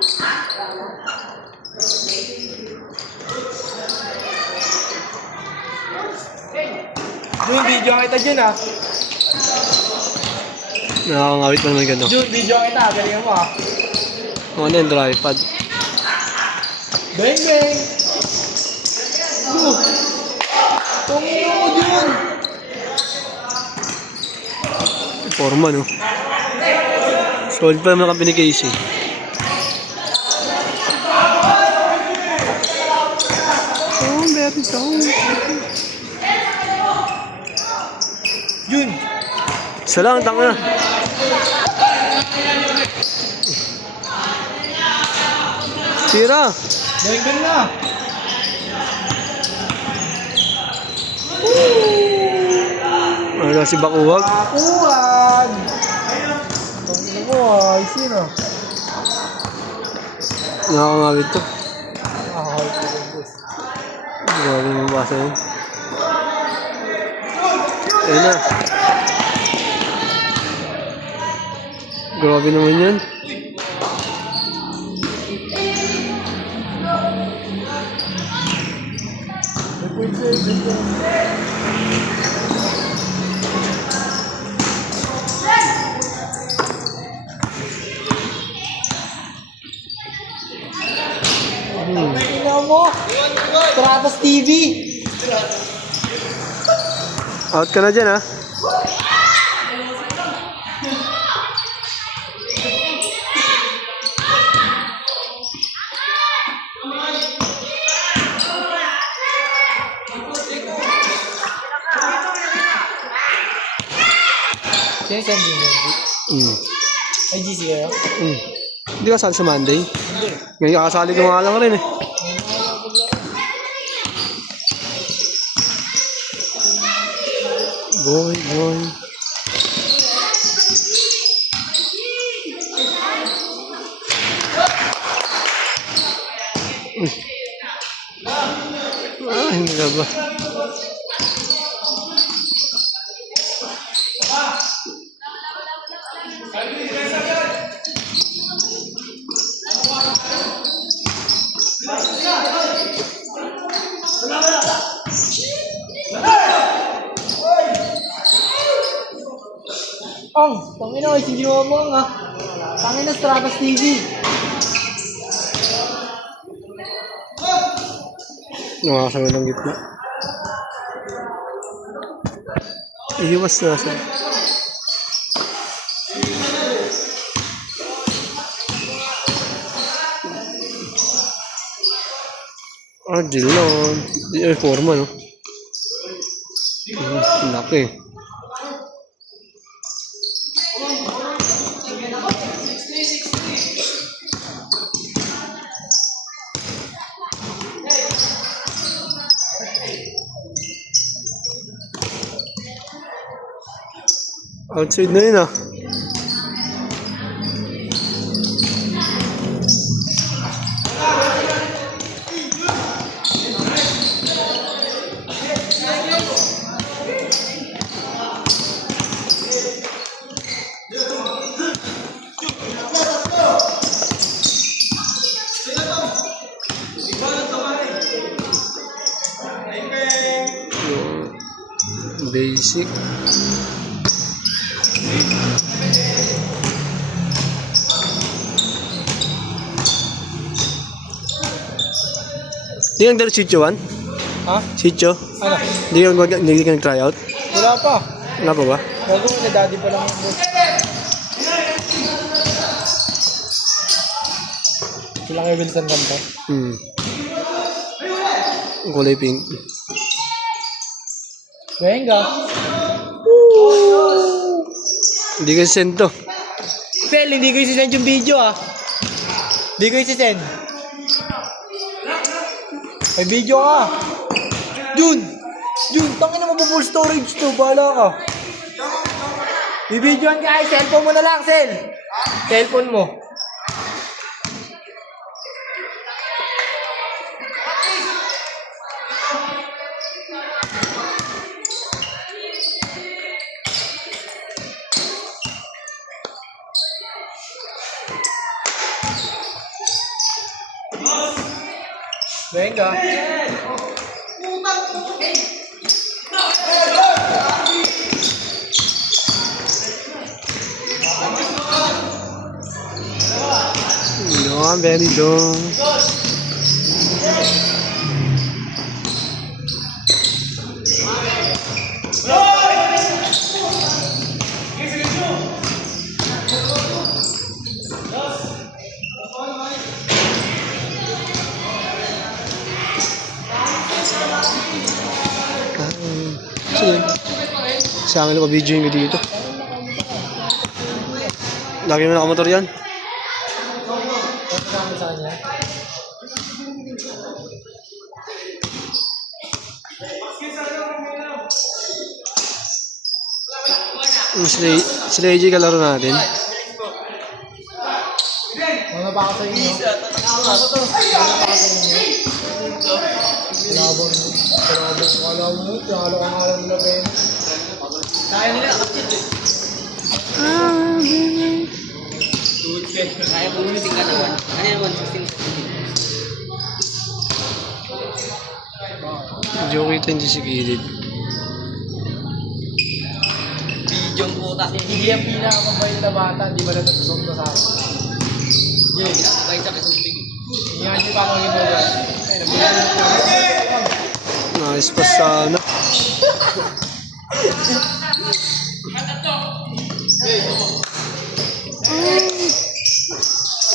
Jun, video kita Jun ah. Nakakangawit lang ng gano'n. Jun, video kita. Galingan mo ah. Ano yung tripod? Bang bang! Tungin mo Jun! Forma, no? Solid pa yung mga company Casey. Oh, very sound. Jun! Isa lang, tanga na. Tira! Bang bang na! Ano si Bakuwag? Bakuwag! Tungin mo ah. Isin ah. Nakakangawit to. Nakakawit ko yung boss. Grabe yung mabasa yun. Ayun na. Grabe naman yun. Tingnan mo! Tratos TV! Out ka na dyan, ha? Sino sending yun? Ay, GC kayo? Hindi ka saan sa Monday? Hindi. Ngayon kakasali ko nga lang rin, eh. Boy, boy. Hindi ka ba? Ang! Tangin na, hindi mo mo nga. Tangin na, Tratos TV. Nakakasama ng gitna. Iiwas na sa... Dillon. Ay, forma, no? Laki. Outside na yun, ah. Basic. Hindi kang dala sityo, Juan? Ha? Sityo? Ano? Hindi ka nag-try out? Wala pa. Wala pa ba? Gagawin na daddy pa lang yung boss. Sila kay Wilson Kanto. Ang kulay pink. Venga. Hindi ka send to. Fel, hindi ko isi-send yung video ah. Hindi ko isi-send. May video ka. Jun! Jun, tangin na mabubull storage to. Bahala ka. Bibidyoan ka ay cellphone mo na lang, Sel. Cellphone mo. Venga. Yun, very long. Sige. Sa akin na pa-videoin ko dito. Lagi mo nakamotor yan. Kasama sa kanya. Sila AJ kalaro natin. Mga baka sa inyo. Ako to. Mga baka sa inyo. Labang. Pero alam mo, tiyalo ang alam na Ben. Kaya nila, kapit eh. Kaya po nyo tingnan naman. Ano naman, 16. Joke ito hindi si gilid. Video ang puta. Hindi ang pinakamabait na bata, di ba na nagsusunod sa akin? Yun, kahit sa kasuntig. Hindi nga hindi pa ako maging bagas. Nice pa sana.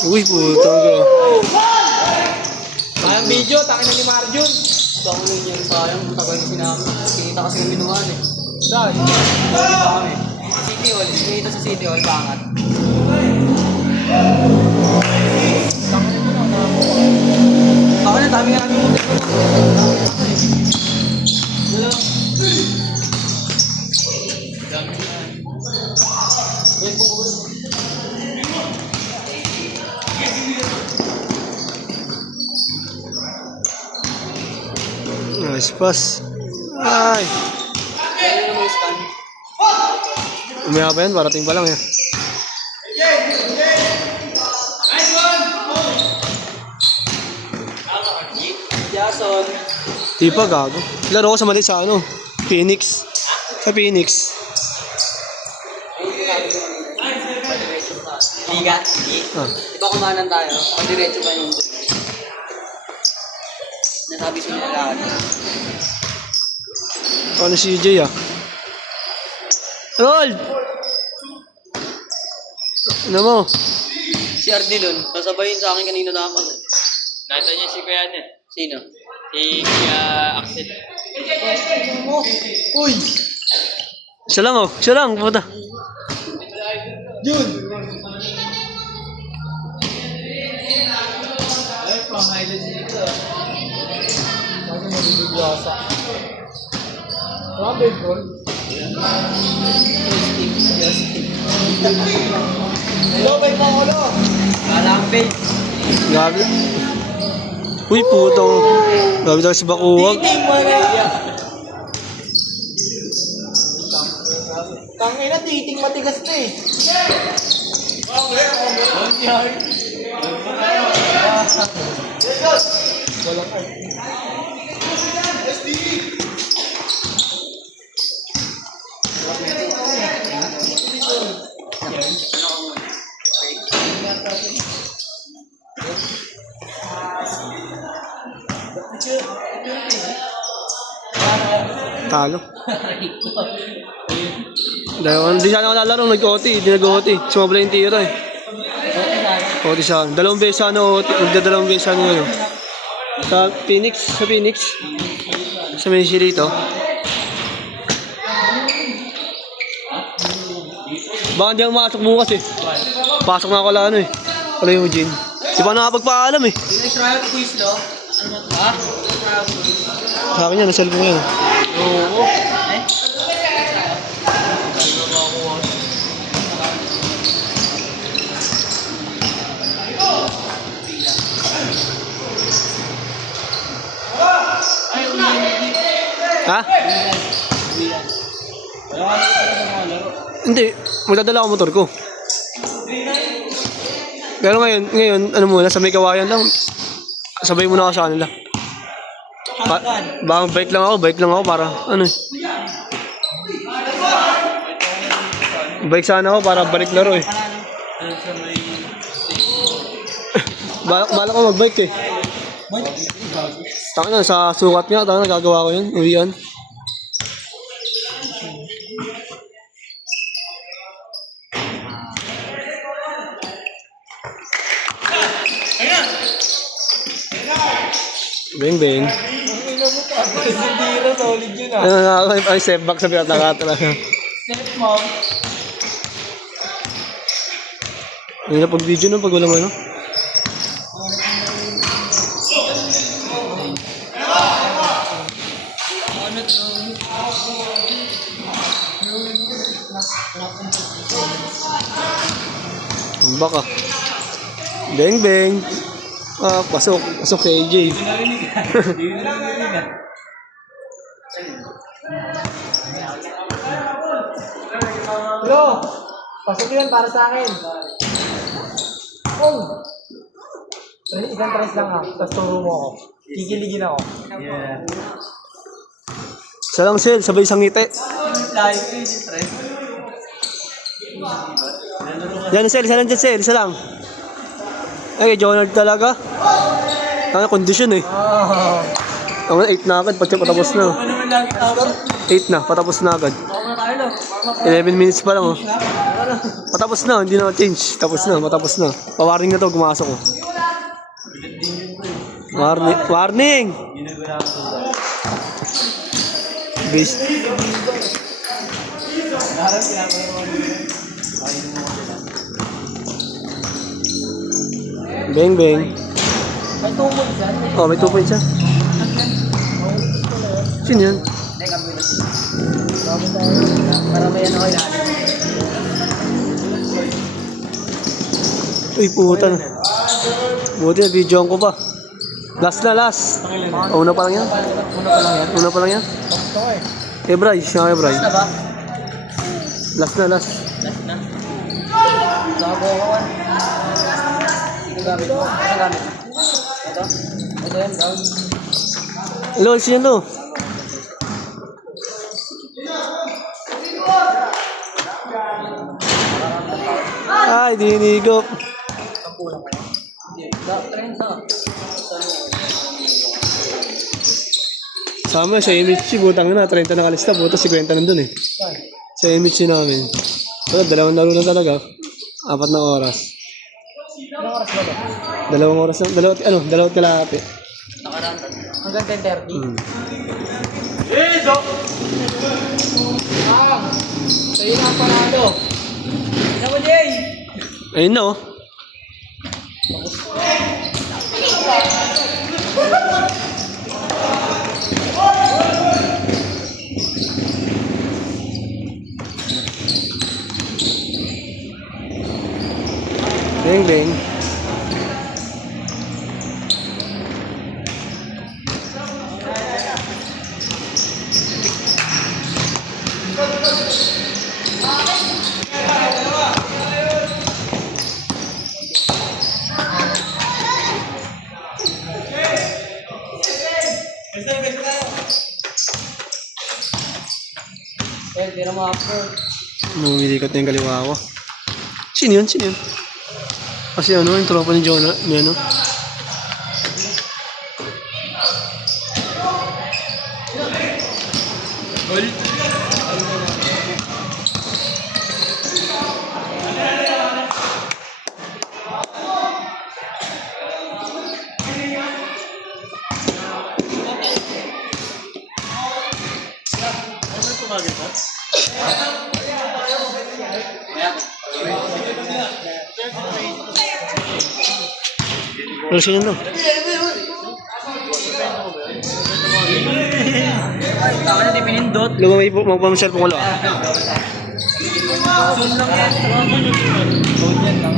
Uy, putang ka. Ang video, takin na ni Marjun. Ito ako nun yung sayang. Tagal kasi namin. Kinita kasi ng binuhan eh. Saan? Kami. City Hall. Kinita sa City Hall. Bangat. Takin mo na, nakakuha. Ako na, dami nga namin mo. Nice pass. Ay. Ano naman stand? Umaya pa yan, parating pa lang eh. Jason. Di pa gago. Laro ko sa mali sa ano? Phoenix. Sa Phoenix. Liga. Ah. Di ba kumanan tayo? Pag diretso ba yung nasabi sa mga lahat? Ano si CJ ah? Roll! Ano mo? Si Ardilon. Nasabayin sa akin kanina dapat. Nata niya si Kuya ano? Sino? Si Kuya Axel. Uy! Siya lang oh. Siya lang. Puta. Yun! Ay, pang-highlights dito. Bakit mabibiglasa? Wala baseball? Hello, may pangulo! Kalampil. Gabi. Uy, putong. Gabi talaga si Bakuwag. Titing mo na! Tangina, titing matigas na eh. Walang art. Talo. Dahil hindi sana ako lalaro, nag-OT, hindi nag-OT. Sumabla yung tira eh. OT siya. Dalawang beses sana OT, magdadalawang beses sana yun. Sa Phoenix. Sa Messi rito. Baka hindi ako makasok bukas eh. Pasok na ako lang ano eh. Wala yung Eugene. Di pa nakapagpaalam eh. Nag-trial quiz, no? Ano ba? Ha? Nag-trial quiz. Sa akin yan, nasa cellphone ko yan. Oo. Eh? Ha? Hindi, magdadala ako motor ko. Pero ngayon, ano muna, sa may kawayan lang. Sabay muna ako sa kanila. Baka bike lang ako para ano eh. Bike sana ako para balik laro eh. Balak ko mag-bike eh. Taka na, sa sukat niya, taka na, gagawa ko yun, uwian. Beng beng. Sindira, solid yun ah. Ay, step back sa pirata ka talaga. Step mom. Hindi na pag video nun, pag walang ano. Baka. Beng beng. Ah, pasok kay AJ. Bro, pasok yun para sa akin. Oh! Isang tres lang ha, tapos turo mo ako. Kikiligin ako. Yeah. Isa lang sel, sabay isang ngiti. Live feed, friend. Yan sel, isa lang dyan sel, isa lang. Ay, Jonard talaga. Ang kondisyon eh. Oh. Ang 8 na agad, pati patapos na. Ano naman lagi tawag? 8 na, patapos na agad. Ako na tayo lang. 11 minutes pa lang oh. Patapos na, hindi na change. Tapos na, matapos na. Pa-warning na to, gumasok ko. Warning! Warning! Base. Bang bang. May 2 points yan. Oh, may 2 points siya. Sino yun? Para may ano kayo natin. Uy, puta na. Buti na, videoan ko pa. Last na, last. Oh, una pa lang yan. Una pa lang yan. Eh, Bray. Siya kay Bray. Na ba? Last na, last. Last na. Saka po ako. Ito gamit mo. Ito gamit mo. Ito. Ito yan, down. Lol, sino to? Ay, dinigop. Kapulang kayo. Trend na. Sama, sa MHC, butang na, 30 na kalista, buta 50 nandun eh. Sa MHC namin. Pero 2 laro na talaga. 4 na oras. Ilang oras ba ba? 2 oras na, 2 kalahati. Nakaraan. Hanggang 10:30. Sa'yo na ang panalo. Ito mo, Jay! Ayun na oh. Bang bang. Eh, tira mo after. Umilikot na yung kaliwa ko. Sino yun? Sino yun? Kasi ano, yung tropa ni Jonah, ni ano? Ano sino no? Tama na, di pinindot. Lumamay po, magpamasyal po ko lang. Zoom lang yan. Load yan lang.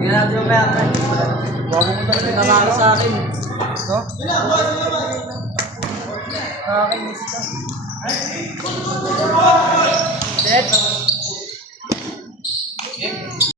Tingnan natin yung maya. Bago mo talaga nakaka sa akin. No? Nakakainis ka.